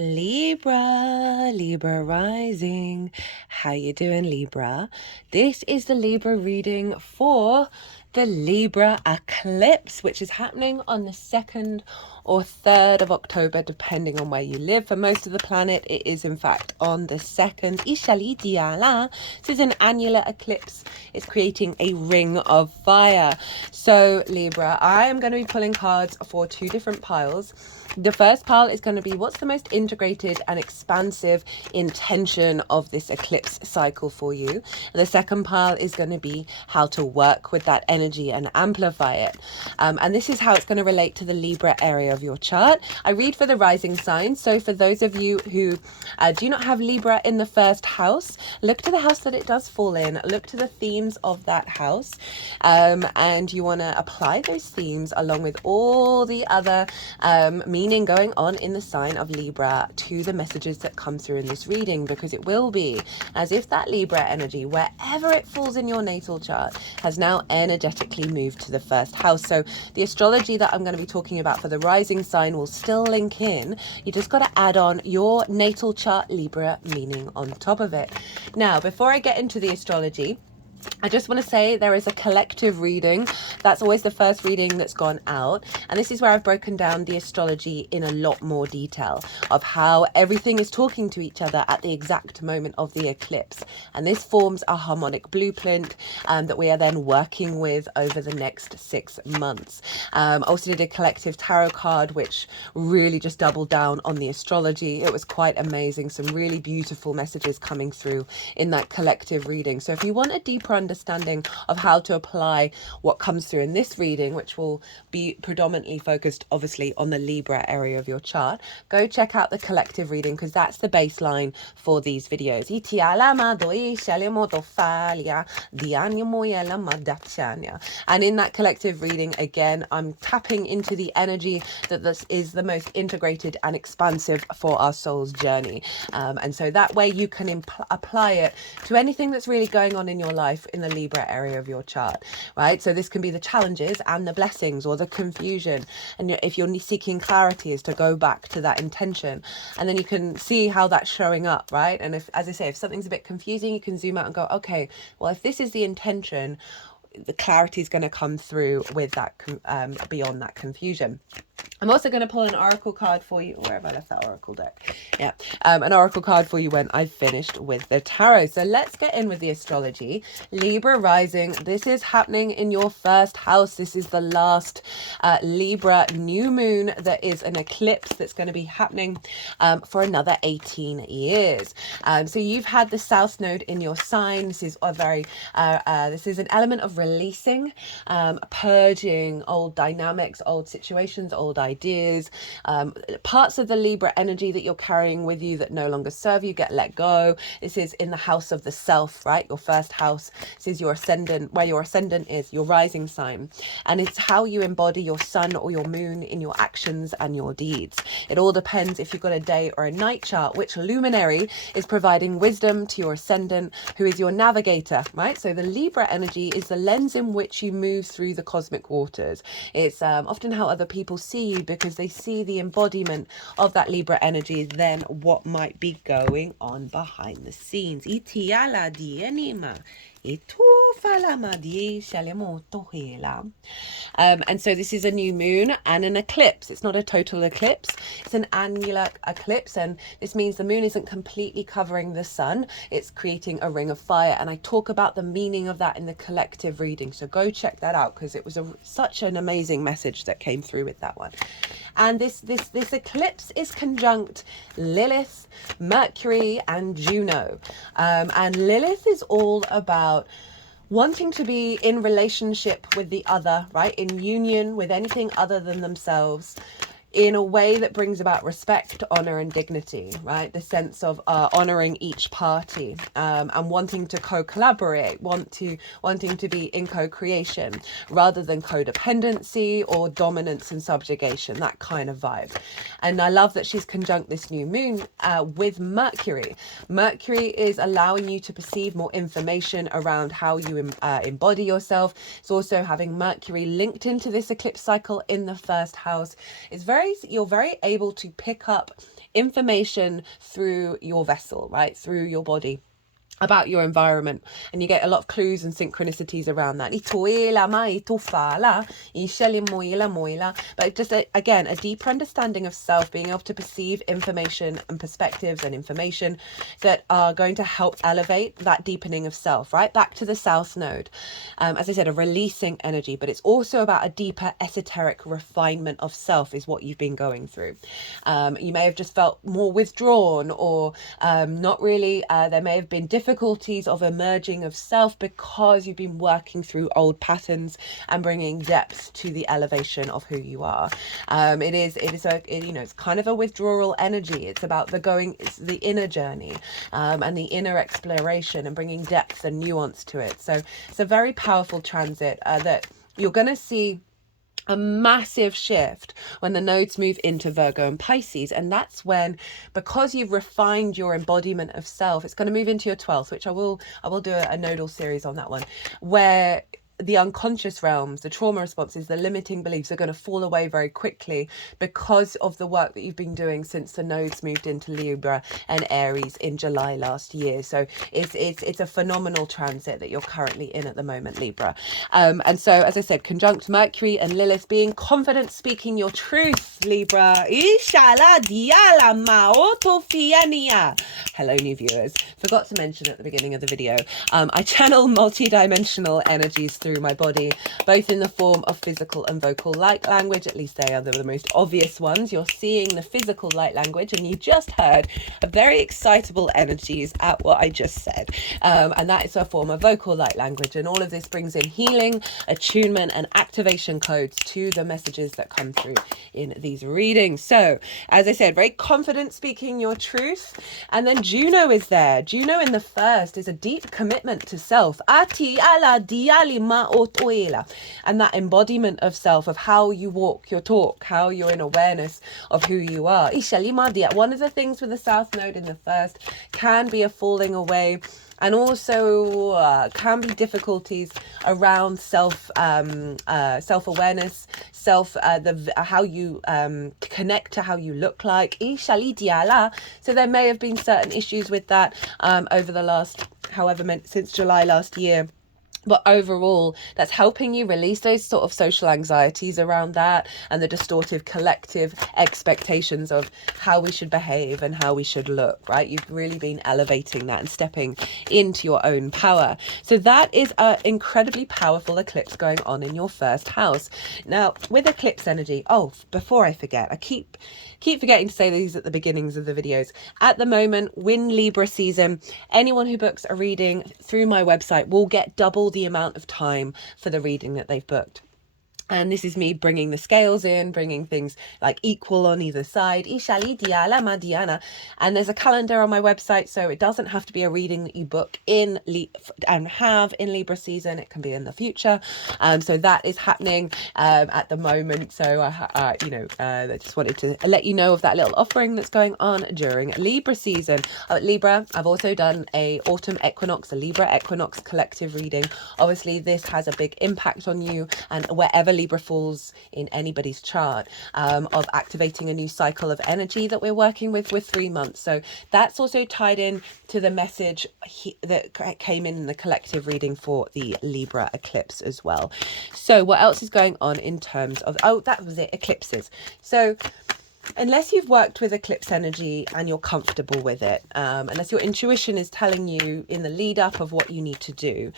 Libra rising. How you doing, Libra? This is the Libra reading for the Libra eclipse, which is happening on the 2nd or 3rd of October, depending on where you live. For most of the planet, it is in fact on the 2nd. This is an annular eclipse. It's creating a ring of fire. So Libra, I am going to be pulling cards for two different piles. The first pile is going to be what's the most integrated and expansive intention of this eclipse cycle for you. And the second pile is going to be how to work with that energy and amplify it. And this is how it's going to relate to the Libra area of your chart. I read for the rising sign. So for those of you who do not have Libra in the first house, look to the house that it does fall in. Look to the themes of that house. And you want to apply those themes along with all the other meaning going on in the sign of Libra to the messages that come through in this reading, because it will be as if that Libra energy, wherever it falls in your natal chart, has now energetically moved to the first house. So the astrology that I'm going to be talking about for the rising sign will still link in. You just got to add on your natal chart Libra meaning on top of it. Now, before I get into the astrology, I just want to say there is a collective reading. That's always the first reading that's gone out. And this is where I've broken down the astrology in a lot more detail of how everything is talking to each other at the exact moment of the eclipse. And this forms a harmonic blueprint that we are then working with over the next 6 months. Also did a collective tarot card, which really just doubled down on the astrology. It was quite amazing. Some really beautiful messages coming through in that collective reading. So if you want a deeper understanding of how to apply what comes through in this reading, which will be predominantly focused obviously on the Libra area of your chart, go check out the collective reading, because that's the baseline for these videos. And in that collective reading, again, I'm tapping into the energy that this is the most integrated and expansive for our soul's journey. And so that way you can apply it to anything that's really going on in your life in the Libra area of your chart, right? So this can be the challenges and the blessings, or the confusion. And if you're seeking clarity, is to go back to that intention, and then you can see how that's showing up, right? And if, as I say, if something's a bit confusing, you can zoom out and go, okay, well, if this is the intention, the clarity is going to come through with that beyond that confusion. I'm also going to pull an oracle card for you. Where have I left that oracle deck? Yeah, an oracle card for you when I've finished with the tarot. So let's get in with the astrology. Libra rising. This is happening in your first house. This is the last Libra new moon. There is an eclipse that's going to be happening for another 18 years. So you've had the South Node in your sign. This is a very, this is an element of releasing, purging old dynamics, old situations, old ideas, parts of the Libra energy that you're carrying with you that no longer serve you, get let go. This is in the house of the self, right? Your first house. This is your ascendant, where your ascendant is, your rising sign. And it's how you embody your sun or your moon in your actions and your deeds. It all depends if you've got a day or a night chart, which luminary is providing wisdom to your ascendant, who is your navigator, right? So the Libra energy is the lens in which you move through the cosmic waters. It's often how other people see you, because they see the embodiment of that Libra energy than what might be going on behind the scenes. And so this is a new moon and an eclipse. It's not a total eclipse, it's an annular eclipse, and this means the moon isn't completely covering the sun. It's creating a ring of fire, and I talk about the meaning of that in the collective reading, so go check that out, because it was such an amazing message that came through with that one. And this eclipse is conjunct Lilith, Mercury, and Juno. And Lilith is all about wanting to be in relationship with the other, right? In union with anything other than themselves, in a way that brings about respect, honor, and dignity, right? The sense of honoring each party, and wanting to co-collaborate, wanting to be in co-creation rather than codependency or dominance and subjugation, that kind of vibe. And I love that she's conjunct this new moon with Mercury. Mercury is allowing you to perceive more information around how you embody yourself. It's also having Mercury linked into this eclipse cycle in the first house. It's very you're very able to pick up information through your vessel, right? Through your body, about your environment, and you get a lot of clues and synchronicities around that. But just again, a deeper understanding of self, being able to perceive information and perspectives and information that are going to help elevate that deepening of self, right? Back to the South Node. As I said, a releasing energy, but it's also about a deeper esoteric refinement of self is what you've been going through. You may have just felt more withdrawn, or not really, there may have been difficulties of emerging of self because you've been working through old patterns and bringing depth to the elevation of who you are. It's kind of a withdrawal energy. It's about it's the inner journey, and the inner exploration, and bringing depth and nuance to it. So it's a very powerful transit that you're going to see a massive shift when the nodes move into Virgo and Pisces. And that's when, because you've refined your embodiment of self, it's going to move into your 12th, which I will do a nodal series on that one, where the unconscious realms, the trauma responses, the limiting beliefs are going to fall away very quickly because of the work that you've been doing since the nodes moved into Libra and Aries in July last year. So it's a phenomenal transit that you're currently in at the moment, Libra. And so, as I said, conjunct Mercury and Lilith, being confident, speaking your truth, Libra. Hello, new viewers. Forgot to mention at the beginning of the video, I channel multi-dimensional energies through my body, both in the form of physical and vocal light language. At least they are the most obvious ones. You're seeing the physical light language, and you just heard a very excitable energies at what I just said. And that is a form of vocal light language. And all of this brings in healing, attunement, and activation codes to the messages that come through in these readings. So, as I said, very confident speaking your truth. And then Juno is there. Juno in the first is a deep commitment to self. And that embodiment of self, of how you walk your talk, how you're in awareness of who you are. One of the things with the South Node in the first can be a falling away, and also can be difficulties around self-awareness, how you connect to how you look like. So there may have been certain issues with that over the last, since July last year. But overall, that's helping you release those sort of social anxieties around that, and the distortive collective expectations of how we should behave and how we should look, right? You've really been elevating that and stepping into your own power. So that is an incredibly powerful eclipse going on in your first house. Now, with eclipse energy, before I forget, I keep forgetting to say these at the beginnings of the videos. At the moment, win Libra season, anyone who books a reading through my website will get double the amount of time for the reading that they've booked. And this is me bringing the scales in, bringing things like equal on either side. And there's a calendar on my website, so it doesn't have to be a reading that you book in and have in Libra season. It can be in the future. So that is happening at the moment. So I just wanted to let you know of that little offering that's going on during Libra season. Libra, I've also done a autumn equinox, a Libra equinox collective reading. Obviously, this has a big impact on you, and wherever Libra falls in anybody's chart, of activating a new cycle of energy that we're working with 3 months. So that's also tied in to the message that came in the collective reading for the Libra eclipse as well. So what else is going on in terms of, that was it, eclipses. So unless you've worked with eclipse energy and you're comfortable with it, unless your intuition is telling you in the lead up of what you need to do,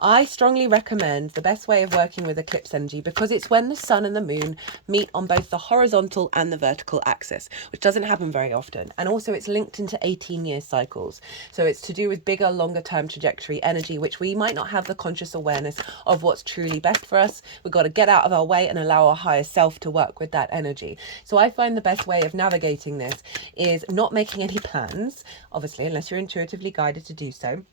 I strongly recommend the best way of working with eclipse energy, because it's when the sun and the moon meet on both the horizontal and the vertical axis, which doesn't happen very often. And also it's linked into 18-year cycles. So it's to do with bigger, longer term trajectory energy, which we might not have the conscious awareness of what's truly best for us. We've got to get out of our way and allow our higher self to work with that energy. So I find the best way of navigating this is not making any plans, obviously, unless you're intuitively guided to do so.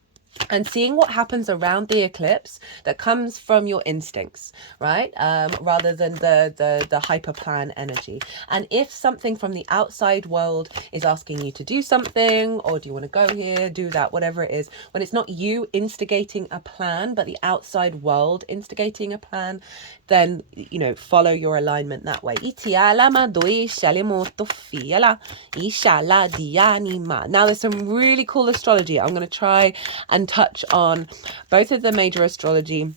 and seeing what happens around the eclipse that comes from your instincts, right? Rather than the hyper plan energy. And if something from the outside world is asking you to do something, or do you want to go here, do that, whatever it is, when it's not you instigating a plan, but the outside world instigating a plan, then, you know, follow your alignment that way. Now there's some really cool astrology. I'm going to try and touch on both of the major astrology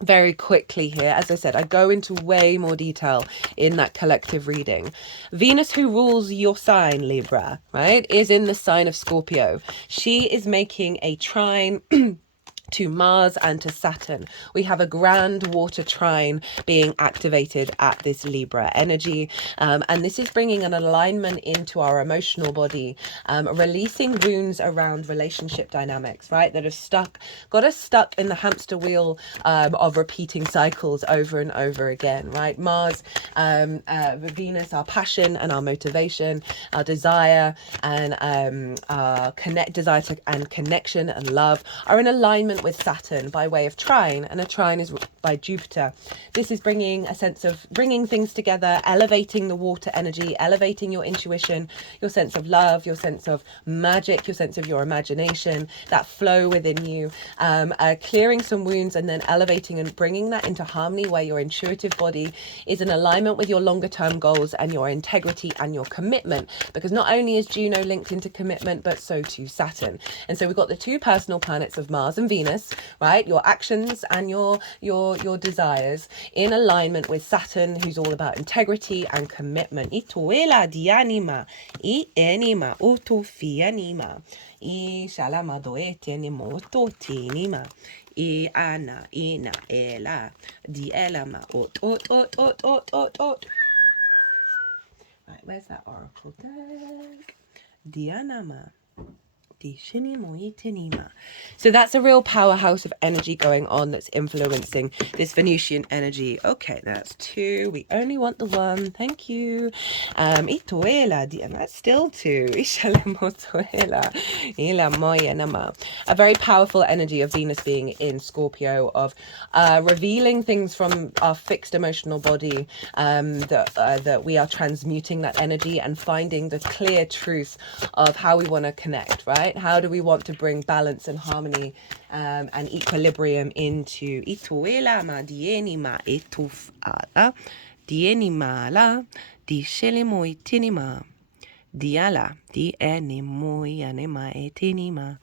very quickly here. As I said, I go into way more detail in that collective reading. Venus, who rules your sign, Libra, right, is in the sign of Scorpio. She is making a trine to Mars and to Saturn. We have a grand water trine being activated at this Libra energy. And this is bringing an alignment into our emotional body, releasing wounds around relationship dynamics, right? That have got us stuck in the hamster wheel of repeating cycles over and over again, right? Mars, Venus, our passion and our motivation, our desire and our desire and connection and love are in alignment with Saturn by way of trine, and a trine is by Jupiter. This is bringing a sense of bringing things together, elevating the water energy, elevating your intuition, your sense of love, your sense of magic, your sense of your imagination, that flow within you, clearing some wounds and then elevating and bringing that into harmony where your intuitive body is in alignment with your longer term goals and your integrity and your commitment, because not only is Juno linked into commitment, but so too Saturn. And so we've got the two personal planets of Mars and Venus, right? Your actions and your desires in alignment with Saturn, who's all about integrity and commitment. Ituela dianima, I enima, utofianima, I shalamadoetenimo, totinima, I ana, ina, ela, dielama, ot. Right, where's that oracle deck? Dianama. So that's a real powerhouse of energy going on that's influencing this Venusian energy. Okay, that's two. We only want the one. Thank you. And that's still two. A very powerful energy of Venus being in Scorpio, of revealing things from our fixed emotional body, that we are transmuting that energy and finding the clear truth of how we want to connect, right? How do we want to bring balance and harmony and equilibrium into ituela dienima etufala dienimala di shelimoi tinima diala di enimoi anima etinima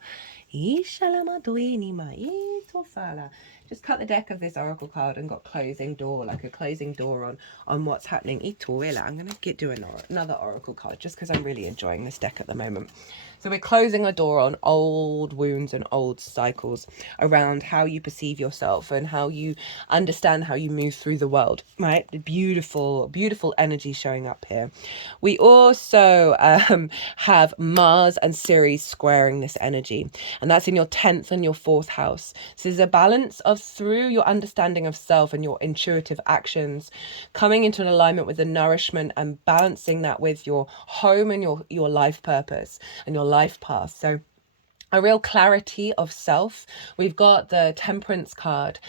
ishalama duinima etufala. Just cut the deck of this oracle card and got closing door, like a closing door on what's happening. Ituela. I'm going to do another oracle card just because I'm really enjoying this deck at the moment. So we're closing a door on old wounds and old cycles around how you perceive yourself and how you understand how you move through the world, right? The beautiful, beautiful energy showing up here. We also have Mars and Ceres squaring this energy, and that's in your 10th and your 4th house. So there's a balance of, through your understanding of self and your intuitive actions, coming into an alignment with the nourishment and balancing that with your home and your life purpose and your life path. So a real clarity of self. We've got the Temperance card,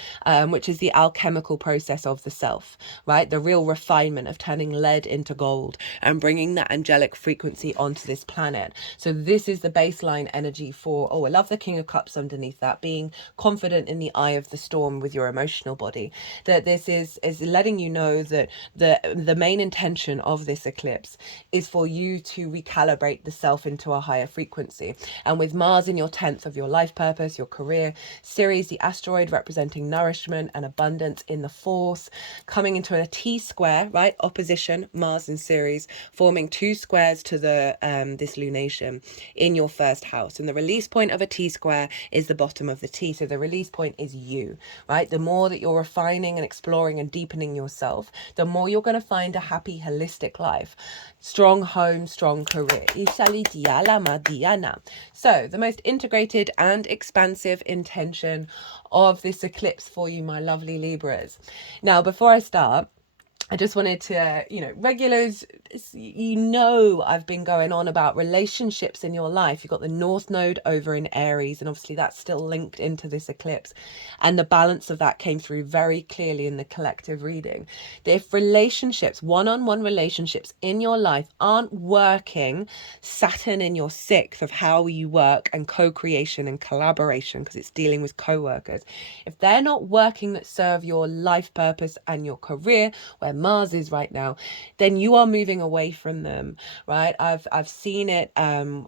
which is the alchemical process of the self, right? The real refinement of turning lead into gold and bringing that angelic frequency onto this planet. So this is the baseline energy for, I love the King of Cups underneath that, being confident in the eye of the storm with your emotional body. That this is letting you know that the main intention of this eclipse is for you to recalibrate the self into a higher frequency. And with Mars in your 10th of your life purpose, your career, Ceres, the asteroid representing nourishment and abundance, in the 4th, coming into a T square, right? Opposition, Mars and Ceres, forming 2 squares to the this lunation in your 1st house. And the release point of a T square is the bottom of the T. So the release point is you, right? The more that you're refining and exploring and deepening yourself, the more you're going to find a happy, holistic life. Strong home, strong career. So the most integrated and expansive intention of this eclipse for you, my lovely Libras. Now, before I start, I just wanted to, regulars, I've been going on about relationships in your life. You've got the North Node over in Aries, and obviously that's still linked into this eclipse. And the balance of that came through very clearly in the collective reading. If relationships, one-on-one relationships in your life aren't working, Saturn in your sixth of how you work and co-creation and collaboration, because it's dealing with co-workers. If they're not working that serve your life purpose and your career, where Mars is right now, then you are moving away from them, right? I've seen it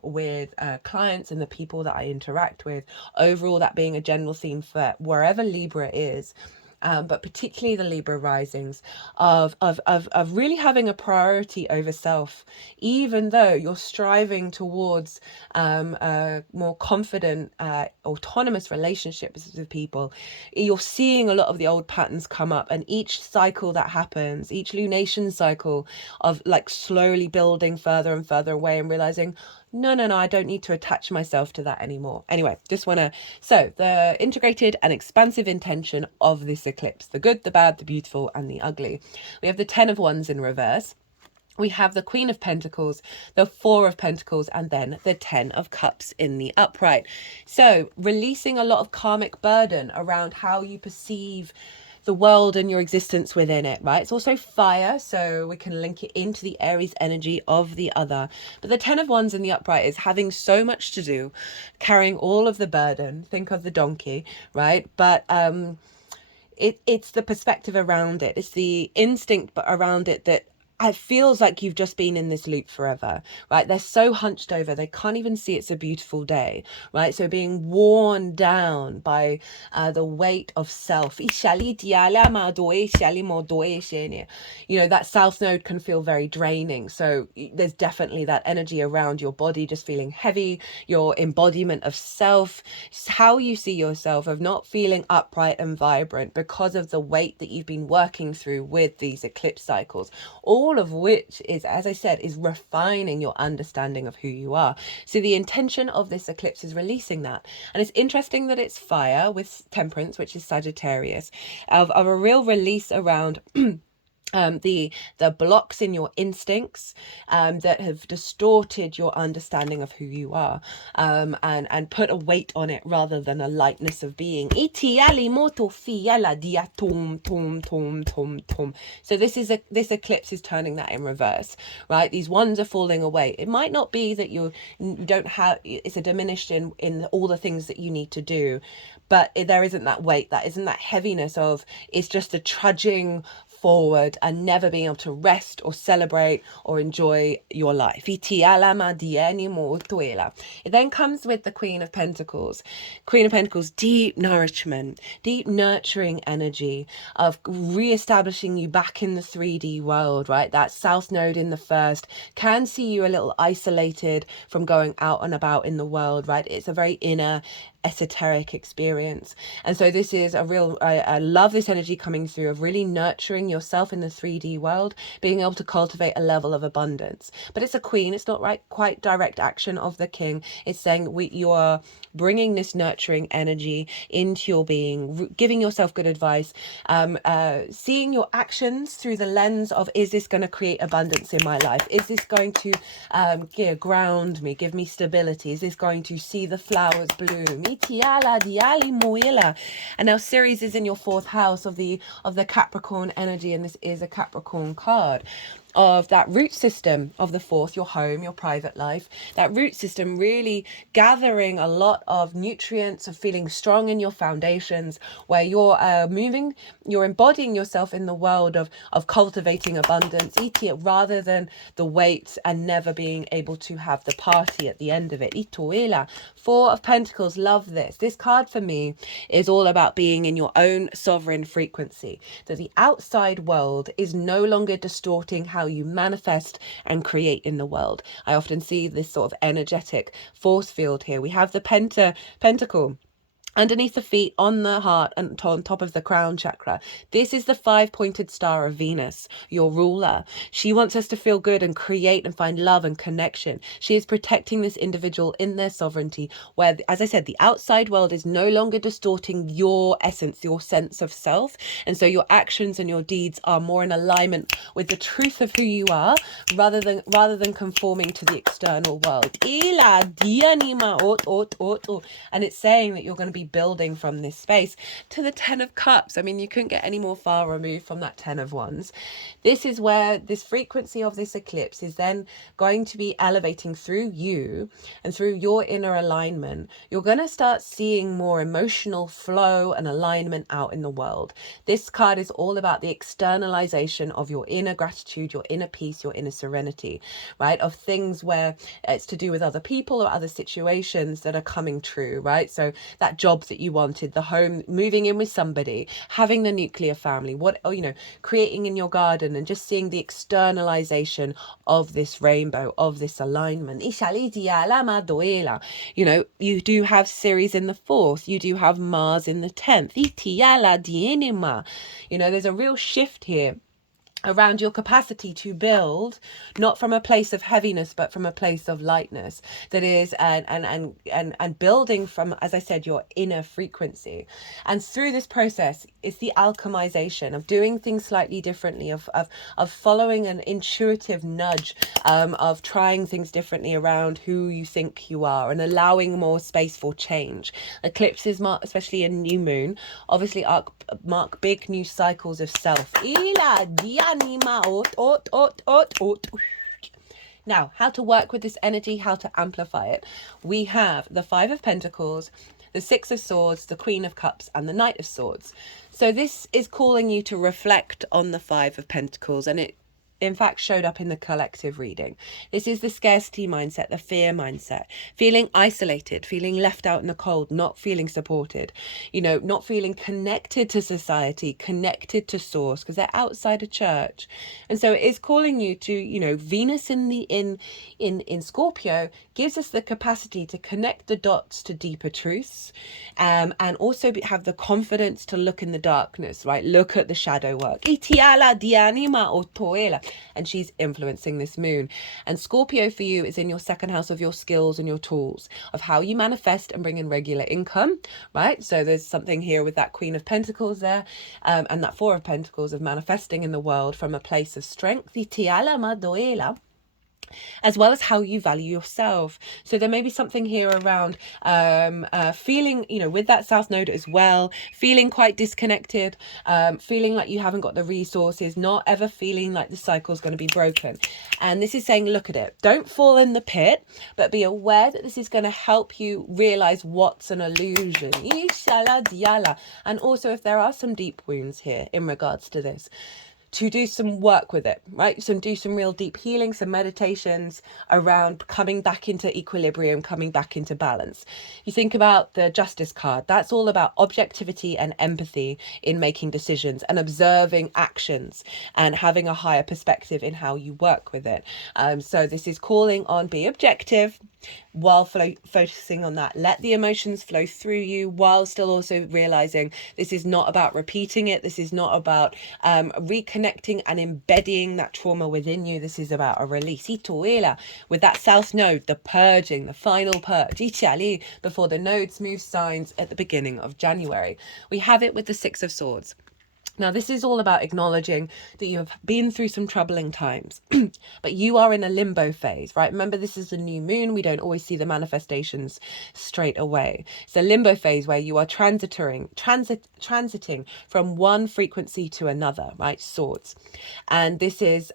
with clients and the people that I interact with. Overall, that being a general theme for wherever Libra is. But particularly the Libra risings of really having a priority over self, even though you're striving towards more confident, autonomous relationships with people. You're seeing a lot of the old patterns come up, and each cycle that happens, each lunation cycle of like slowly building further and further away and realizing, no, I don't need to attach myself to that anymore. Anyway, so the integrated and expansive intention of this eclipse, the good, the bad, the beautiful, and the ugly. We have the 10 of Wands in reverse. We have the Queen of Pentacles, the Four of Pentacles, and then the 10 of Cups in the upright. So releasing a lot of karmic burden around how you perceive the world and your existence within it, right? It's also fire, so we can link it into the Aries energy of the other. But the 10 of Wands in the upright is having so much to do, carrying all of the burden. Think of the donkey, right? But it's the perspective around it. It's the instinct around it that it feels like you've just been in this loop forever, right? They're so hunched over, they can't even see it's a beautiful day, right? So being worn down by the weight of self. That South Node can feel very draining. So there's definitely that energy around your body just feeling heavy, your embodiment of self, how you see yourself, of not feeling upright and vibrant because of the weight that you've been working through with these eclipse cycles. All of which is, as I said, is refining your understanding of who you are. So the intention of this eclipse is releasing that. And it's interesting that it's fire with Temperance, which is Sagittarius, of a real release around the blocks in your instincts that have distorted your understanding of who you are, and put a weight on it rather than a lightness of being. So this eclipse is turning that in reverse, right? These ones are falling away. It might not be that you don't have, it's a diminished in all the things that you need to do, but there isn't that weight, that isn't that heaviness of, it's just a trudging forward and never being able to rest or celebrate or enjoy your life. It then comes with the Queen of Pentacles. Queen of Pentacles, deep nourishment, deep nurturing energy of re-establishing you back in the 3D world, right? That South Node in the first can see you a little isolated from going out and about in the world, right? It's a very inner, esoteric experience. And so this is a real, I love this energy coming through of really nurturing yourself in the 3D world, being able to cultivate a level of abundance. But it's a queen, it's not quite direct action of the king. It's saying you are bringing this nurturing energy into your being, giving yourself good advice, seeing your actions through the lens of, is this going to create abundance in my life? Is this going to ground me, give me stability? Is this going to see the flowers bloom? And now Ceres is in your fourth house of the Capricorn energy, and this is a Capricorn card of that root system of the fourth, your home, your private life, that root system really gathering a lot of nutrients, of feeling strong in your foundations, where you're you're embodying yourself in the world of cultivating abundance, eating it rather than the weight and never being able to have the party at the end of it. Four of Pentacles, love this. This card for me is all about being in your own sovereign frequency, that the outside world is no longer distorting how you manifest and create in the world. I often see this sort of energetic force field here. We have the Pentacle underneath the feet, on the heart, and on top of the crown chakra. This is the 5-pointed star of Venus, your ruler. She wants us to feel good and create and find love and connection. She is protecting this individual in their sovereignty, where, as I said, the outside world is no longer distorting your essence, your sense of self. And so your actions and your deeds are more in alignment with the truth of who you are, rather than conforming to the external world. And it's saying that you're going to be building from this space. To the 10 of Cups, I mean, you couldn't get any more far removed from that 10 of Wands. This is where this frequency of this eclipse is then going to be elevating through you and through your inner alignment. You're going to start seeing more emotional flow and alignment out in the world. This card is all about the externalization of your inner gratitude, your inner peace, your inner serenity, right? Of things where it's to do with other people or other situations that are coming true, right? So that job that you wanted, the home, moving in with somebody, having the nuclear family, creating in your garden, and just seeing the externalization of this rainbow, of this alignment. You do have Ceres in the 4th. You do have Mars in the 10th. There's a real shift here around your capacity to build, not from a place of heaviness, but from a place of lightness, that is, and building from, as I said, your inner frequency. And through this process, it's the alchemization of doing things slightly differently, of following an intuitive nudge, of trying things differently around who you think you are, and allowing more space for change. Eclipses, especially a new moon, obviously mark big new cycles of self. Now, how to work with this energy, how to amplify it. We have the 5 of Pentacles, the 6 of Swords, the Queen of Cups, and the Knight of Swords. So this is calling you to reflect on the 5 of Pentacles, and it in fact showed up in the collective reading. This is the scarcity mindset, the fear mindset, feeling isolated, feeling left out in the cold, not feeling supported, not feeling connected to society, connected to source, because they're outside of church. And so it is calling you to, Venus in Scorpio gives us the capacity to connect the dots to deeper truths, and also have the confidence to look in the darkness, right? Look at the shadow work. And she's influencing this moon. And Scorpio for you is in your 2nd house of your skills and your tools, of how you manifest and bring in regular income, right? So there's something here with that Queen of Pentacles there, and that 4 of Pentacles of manifesting in the world from a place of strength, as well as how you value yourself. So there may be something here around feeling, with that South Node as well, feeling quite disconnected, feeling like you haven't got the resources, not ever feeling like the cycle is going to be broken. And this is saying, look at it. Don't fall in the pit, but be aware that this is going to help you realize what's an illusion. And also, if there are some deep wounds here in regards to this, to do some work with it, right? So do some real deep healing, some meditations around coming back into equilibrium, coming back into balance. You think about the Justice card, that's all about objectivity and empathy in making decisions and observing actions and having a higher perspective in how you work with it. So this is calling on be objective while focusing on that. Let the emotions flow through you while still also realizing this is not about repeating it. This is not about reconnecting and embedding that trauma within you. This is about a release. With that South Node, the purging, the final purge, before the nodes move signs at the beginning of January. We have it with the 6 of Swords. Now, this is all about acknowledging that you have been through some troubling times, but you are in a limbo phase, right? Remember, this is a new moon. We don't always see the manifestations straight away. It's a limbo phase where you are transiting from one frequency to another, right? Swords. And this is,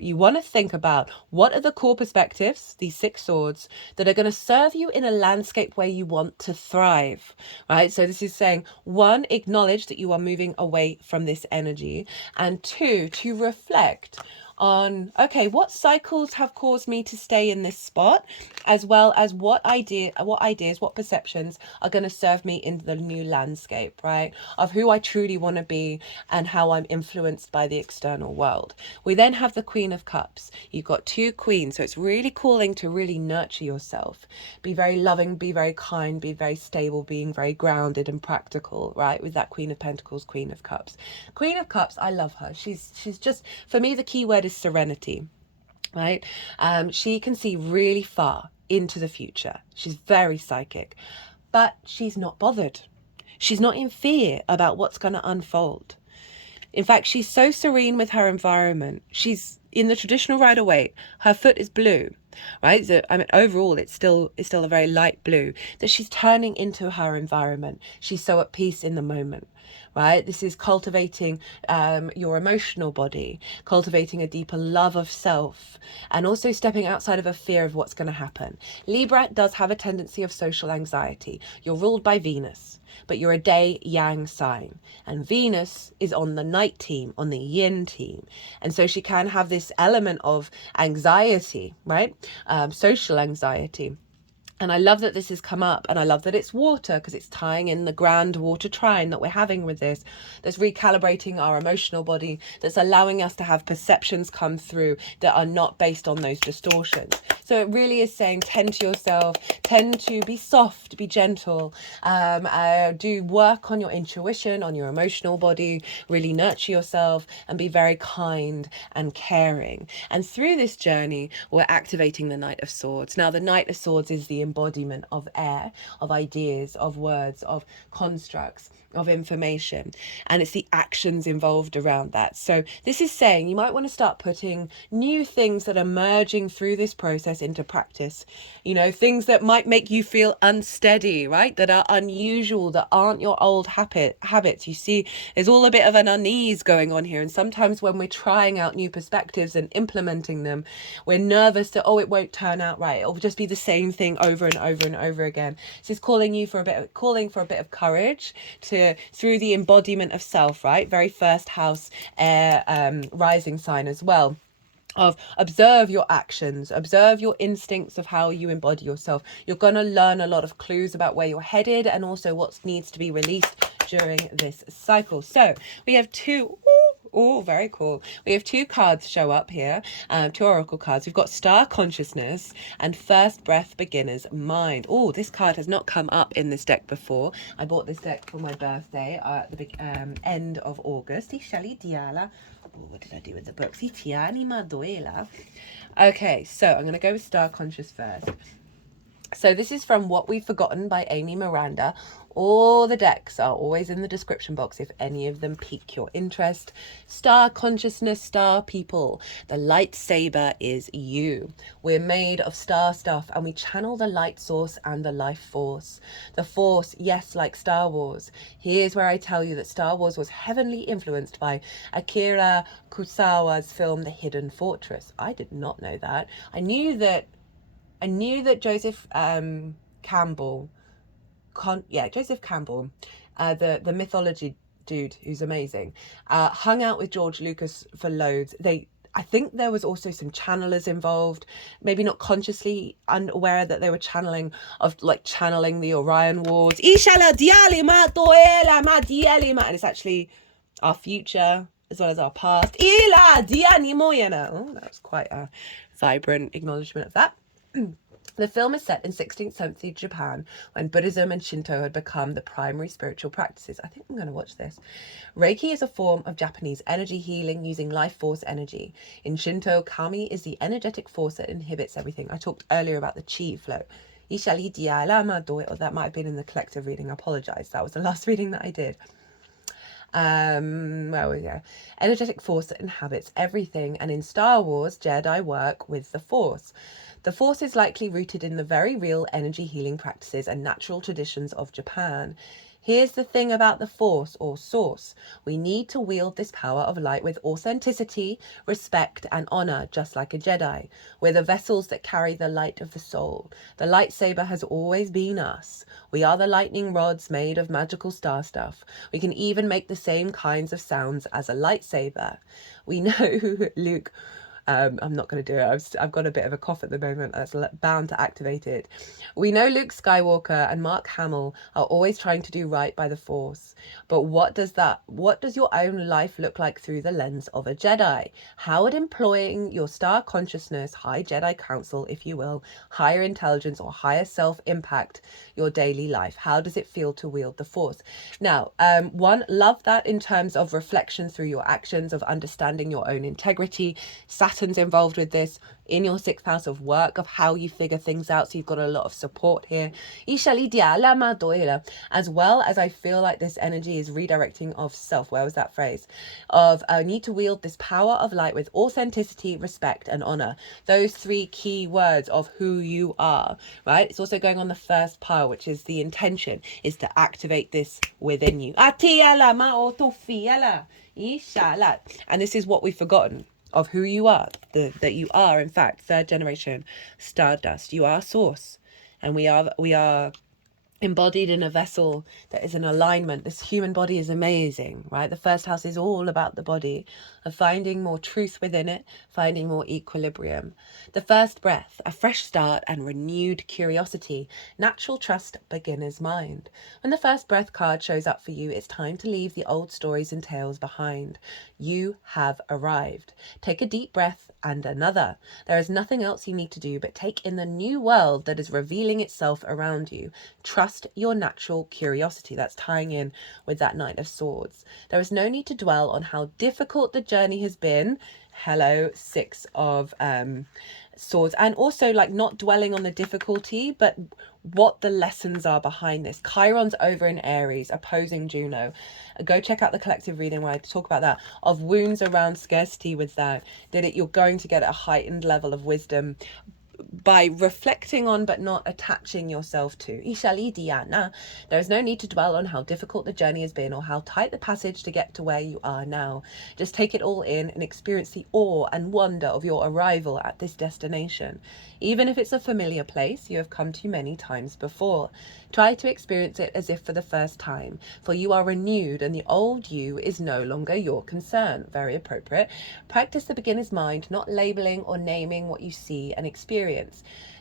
you want to think about what are the core perspectives, these 6 swords, that are going to serve you in a landscape where you want to thrive, right? So this is saying, 1, acknowledge that you are moving away from this energy, and 2, to reflect on, okay, what cycles have caused me to stay in this spot, as well as what ideas, what perceptions are going to serve me in the new landscape, right? Of who I truly want to be and how I'm influenced by the external world. We then have the Queen of Cups. You've got two queens, so it's really calling to really nurture yourself. Be very loving, be very kind, be very stable, being very grounded and practical, right? With that Queen of Pentacles, Queen of Cups. Queen of Cups, I love her. She's just, for me, the key word is serenity, right? She can see really far into the future. She's very psychic, but she's not bothered. She's not in fear about what's going to unfold. In fact, she's so serene with her environment. She's in the traditional Rider-Waite. Her foot is blue, right? So I mean, overall, it's still a very light blue that she's turning into her environment. She's so at peace in the moment, right? This is cultivating your emotional body, cultivating a deeper love of self, and also stepping outside of a fear of what's going to happen. Libra does have a tendency of social anxiety. You're ruled by Venus, but you're a day yang sign, and Venus is on the night team, on the yin team, and so she can have this element of anxiety, right? Social anxiety. And I love that this has come up, and I love that it's water, because it's tying in the grand water trine that we're having with this, that's recalibrating our emotional body, that's allowing us to have perceptions come through that are not based on those distortions. So it really is saying, tend to yourself, tend to be soft, be gentle, do work on your intuition, on your emotional body, really nurture yourself, and be very kind and caring. And through this journey, we're activating the Knight of Swords. Now, the Knight of Swords is the embodiment of air, of ideas, of words, of constructs, of information, and it's the actions involved around that. So this is saying you might want to start putting new things that are merging through this process into practice, you know, things that might make you feel unsteady, right, that are unusual, that aren't your old habits. You see, there's all a bit of an unease going on here, and sometimes when we're trying out new perspectives and implementing them, we're nervous that, oh, it won't turn out right, it'll just be the same thing over and over and over again. This is calling for a bit of courage to, through the embodiment of self, right? Very first house air rising sign as well, of observe your actions, observe your instincts of how you embody yourself. You're going to learn a lot of clues about where you're headed and also what needs to be released during this cycle. So we have two. Oh, very cool. We have two cards show up here, two oracle cards. We've got Star Consciousness and First Breath Beginner's Mind. Oh, this card has not come up in this deck before. I bought this deck for my birthday at the end of August. What did I do with the books? Okay, so I'm going to go with Star Conscious first. So this is from What We've Forgotten by Amy Miranda. All the decks are always in the description box if any of them pique your interest. Star consciousness, star people. The lightsaber is you. We're made of star stuff, and we channel the light source and the life force. The force, yes, like Star Wars. Here's where I tell you that Star Wars was heavily influenced by Akira Kurosawa's film The Hidden Fortress. I did not know that. I knew that Joseph Campbell, the mythology dude who's amazing, hung out with George Lucas for loads. I think there was also some channelers involved, maybe not consciously unaware that they were channeling the Orion Wars. And it's actually our future as well as our past. Oh, that was quite a vibrant acknowledgement of that. The film is set in 16th century Japan when Buddhism and Shinto had become the primary spiritual practices. I think I'm going to watch this. Reiki is a form of Japanese energy healing using life force energy. In Shinto, kami is the energetic force that inhibits everything. I talked earlier about the chi flow. Or that might have been in the collective reading. I apologise. That was the last reading that I did. Energetic force that inhabits everything, and in Star Wars, Jedi work with the Force. The Force is likely rooted in the very real energy healing practices and natural traditions of Japan. Here's the thing about the Force, or Source. We need to wield this power of light with authenticity, respect, and honor, just like a Jedi. We're the vessels that carry the light of the soul. The lightsaber has always been us. We are the lightning rods made of magical star stuff. We can even make the same kinds of sounds as a lightsaber. We know, Luke, I'm not going to do it. I've got a bit of a cough at the moment. That's bound to activate it. We know Luke Skywalker and Mark Hamill are always trying to do right by the Force. But what does your own life look like through the lens of a Jedi? How would employing your star consciousness, high Jedi council, if you will, higher intelligence or higher self impact your daily life? How does it feel to wield the Force? Now, one, love that in terms of reflection through your actions, of understanding your own integrity. Saturn's involved with this in your 6th house of work, of how you figure things out. So you've got a lot of support here. As well as I feel like this energy is redirecting of self. Where was that phrase? Of I need to wield this power of light with authenticity, respect, and honor. Those 3 key words of who you are, right? It's also going on the first pile, which is the intention, is to activate this within you. And this is what we've forgotten of who you are, that you are, in fact, 3rd generation Stardust. You are source, and we are embodied in a vessel that is in alignment. This human body is amazing, right? The 1st house is all about the body, of finding more truth within it, finding more equilibrium. The first breath, a fresh start and renewed curiosity, natural trust, beginner's mind. When the first breath card shows up for you, it's time to leave the old stories and tales behind. You have arrived. Take a deep breath and another. There is nothing else you need to do but take in the new world that is revealing itself around you. Trust your natural curiosity. That's tying in with that Knight of Swords. There is no need to dwell on how difficult the journey has been. Hello, 6 of Swords. And also, like, not dwelling on the difficulty, but what the lessons are behind this. Chiron's over in Aries, opposing Juno. Go check out the collective reading where I talk about that, of wounds around scarcity with that you're going to get a heightened level of wisdom by reflecting on but not attaching yourself to. There is no need to dwell on how difficult the journey has been or how tight the passage to get to where you are now. Just take it all in and experience the awe and wonder of your arrival at this destination. Even if it's a familiar place you have come to many times before, try to experience it as if for the first time, for you are renewed and the old you is no longer your concern. Very appropriate. Practice the beginner's mind, not labeling or naming what you see and experience.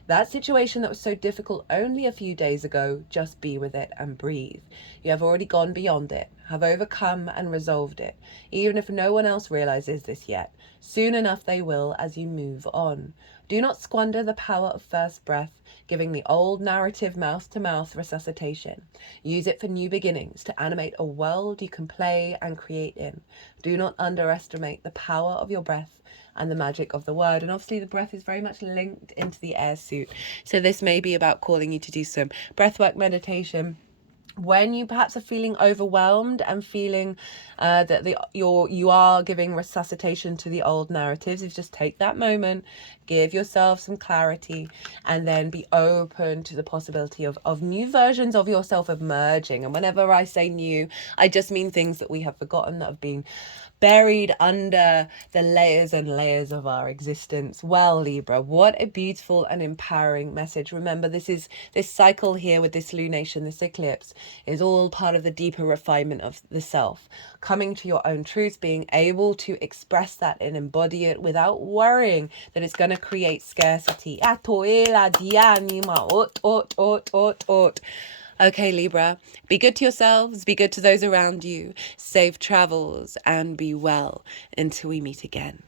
That situation that was so difficult only a few days ago, just be with it and breathe. You have already gone beyond it, have overcome and resolved it, even if no one else realizes this yet. Soon enough they will as you move on. Do not squander the power of first breath, giving the old narrative mouth-to-mouth resuscitation. Use it for new beginnings, to animate a world you can play and create in. Do not underestimate the power of your breath and the magic of the word. And obviously the breath is very much linked into the air suit. So this may be about calling you to do some breathwork meditation when you perhaps are feeling overwhelmed and feeling that you are giving resuscitation to the old narratives. Is just take that moment, give yourself some clarity, and then be open to the possibility of new versions of yourself emerging. And whenever I say new, I just mean things that we have forgotten, that have been buried under the layers and layers of our existence. Well, Libra, what a beautiful and empowering message. Remember, this cycle here with this lunation, this eclipse, is all part of the deeper refinement of the self. Coming to your own truth, being able to express that and embody it without worrying that it's going to create scarcity. Okay, Libra, be good to yourselves, be good to those around you, safe travels, and be well until we meet again.